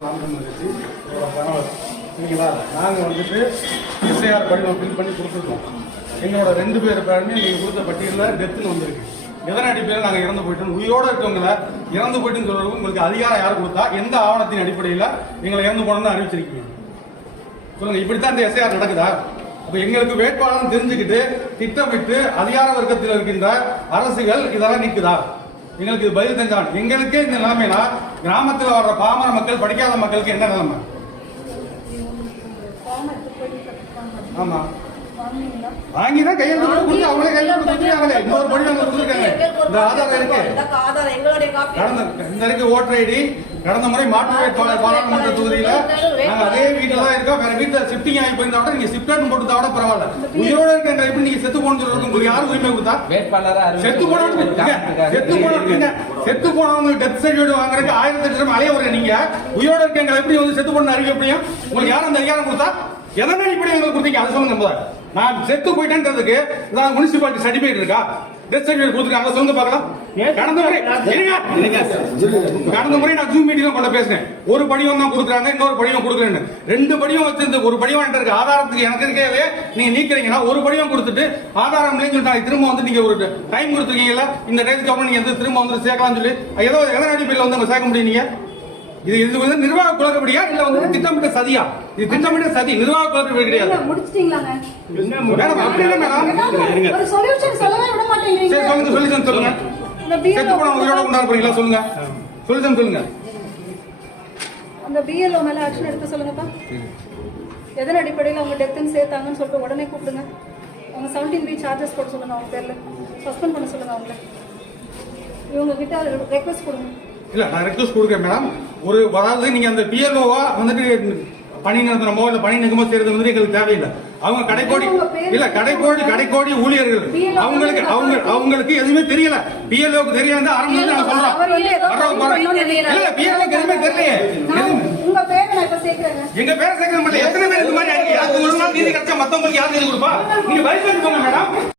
கணவர் சரிங்களா நாங்கள் வந்துட்டு எஸ்ஐஆர் படிவம் ஃபில் பண்ணி கொடுத்துருக்கோம் எங்களோட ரெண்டு பேர் பேருமே நீங்கள் கொடுத்த பட்டியலில் டெத்துன்னு வந்திருக்கு எதன் அடிப்படையில் நாங்கள் இறந்து போயிட்டோம் உயிரோடு இருக்கவங்கள இறந்து போயிட்டுன்னு சொல்கிறவங்க உங்களுக்கு அதிகாரம் யார் கொடுத்தா எந்த ஆவணத்தின் அடிப்படையில் எங்களை இறந்து போனோம்னு அறிவிச்சிருக்கீங்க இப்படி தான் இந்த எஸ்ஐஆர் நடக்குதா? அப்போ எங்களுக்கு வேட்பாளர் தெரிஞ்சுக்கிட்டு திட்டமிட்டு அதிகார வர்க்கத்தில் இருக்கின்ற அரசுகள் இதெல்லாம் நிற்குதா எங்களுக்கு இது பதில் தெரிஞ்சான் எங்களுக்கே இந்த நிலைமைனா கிராமத்தில் வர்ற பாமர மக்கள் படிக்காத மக்களுக்கு என்ன நிலைமை? ஆமாம் வாங்கி தான் கையெழுத்து போட்டு கொடுத்து அவங்களே கையெழுத்து கொடுத்துருக்காங்களே இன்னொரு படி நாங்கள் கொடுத்துருக்காங்க. இந்த ஆதாரம் இருக்கு. கடந்த இந்த இருக்கு ஓட்டர் ஐடி கடந்த முறை மாற்று பாராளுமன்ற தொகுதியில நாங்க அதே வீட்டுல தான் இருக்கோம். வேற வீட்டுல ஷிஃப்டிங் ஆகி போயிருந்தா கூட நீங்க ஷிஃப்ட் போட்டு கூட பரவாயில்ல. உயிரோட இருக்க எப்படி நீங்க செத்து போகணும்னு சொல்றது உங்களுக்கு யாரு உரிமை கொடுத்தா? வேட்பாளரா செத்து போனவங்க செத்து போனவங்க செத்து போனவங்க டெத் சர்டிஃபிகேட் வாங்குறதுக்கு ஆயிரத்தி எட்டு ரூபாய் அலைய ஒரு நீங்க. உயிரோட இருக்கவங்க எப்படி வந்து செத்து போன அறிவிக்க முடியும் உங்களுக்கு யாரும் அந்த அதிகாரம் கொடுத்தா? எதன் அடிப்படையில் உங்களுக்கு கொடுத்தீங்க? அதை சொல்லுங்க. நான் செத்து போயிட்டேன்றதுக்கு நான் முனிசிபாலிட்டி சர்டிஃபிகேட் இருக்கா? டெத் சர்டிஃபிகேட் கொடுத்துருக்காங்க சொல்லுங்க பார்க்கலாம். கடந்த முறை. கடந்த முறை நான் ஜூம் மீட்டிங்ல கொண்டு பேசினேன். ஒரு படிவம் தான் கொடுக்குறாங்க இன்னொரு படிவம் கொடுக்குறேன்னு ரெண்டு படிவம் வச்சிருந்து ஒரு படிவம் என்கிட்ட இருக்கு. ஆதாரத்துக்கு எனக்கு இருக்கவே நீங்க நீக்கிறீங்கன்னா ஒரு படிவம் கொடுத்துட்டு ஆதாரம் இல்லைன்னு சொல்லிட்டு திரும்ப வந்து நீங்க ஒரு டைம் கொடுத்துருக்கீங்கல்ல? இந்த டைத்துக்கு அப்புறம் நீங்க வந்து திரும்ப வந்து சேர்க்கலாம்னு சொல்லி ஏதோ எதன் அடிப்படையில் வந்து சேர்க்க முடியும் நீங்க? இது இது வந்து நிர்வாக குளறுபடியா இல்ல வந்து திட்டமிட்ட சதியா? இது திட்டமிட்ட சதி நிர்வாக குளறுபடி கிடையாது. என்ன, முடிச்சிட்டீங்களாங்க? மேடம் அப்படி இல்லை மேடம். ஒரு solution சொல்லவே விட மாட்டேங்கிறீங்க. சரி சொல்லுங்க சொல்லுங்க. சொல்லுங்க செத்து போன உயிரோட கொண்டாட போறீங்களா? சொல்லுங்க. சொல்லுங்க சொல்லுங்க. அந்த BLO மேல action எடுக்க சொல்லுங்கப்பா. எதன் அடிப்படையில் அவங்க டெத்துன்னு சேர்த்தாங்கன்னு சொல்லிட்டு உடனே கூப்பிடுங்க. அவங்க செவன்டீன் பி சார்ஜஸ் போட சொல்லுங்க அவங்க பேர்ல. சஸ்பெண்ட் பண்ண சொல்லுங்க அவங்கள. இவங்க கிட்ட ரெக்வஸ்ட் கொடுங்க. இல்ல நான் ரெக்வஸ்ட் கொடுக்குறேன் மேடம். ஒரு அதாவது நீங்க அந்த பிஎல்ஓவா வந்துட்டு பணி நடத்துறமோ இல்ல பணி நிகமோ செய்யறது வந்து எங்களுக்கு தேவையில்லை. அவங்க கடைக்கோடி இல்ல கடைக்கோடி கடைக்கோடி ஊழியர்கள். அவங்களுக்கு அவங்க அவங்களுக்கு எதுவுமே தெரியல. பிஎல்ஓக்கு தெரியாது ஆரம்பத்துல நான் சொல்றேன். இல்ல பிஎல்ஓக்கு எதுவுமே தெரியலையே. எங்க பேரை சேர்க்க முடியல எத்தனை பேர் இந்த மாதிரி ஒரு நாள் நீதி கிடைச்சா மத்தவங்களுக்கு யார் நீதி கொடுப்பா? நீங்க வயசு மேடம்.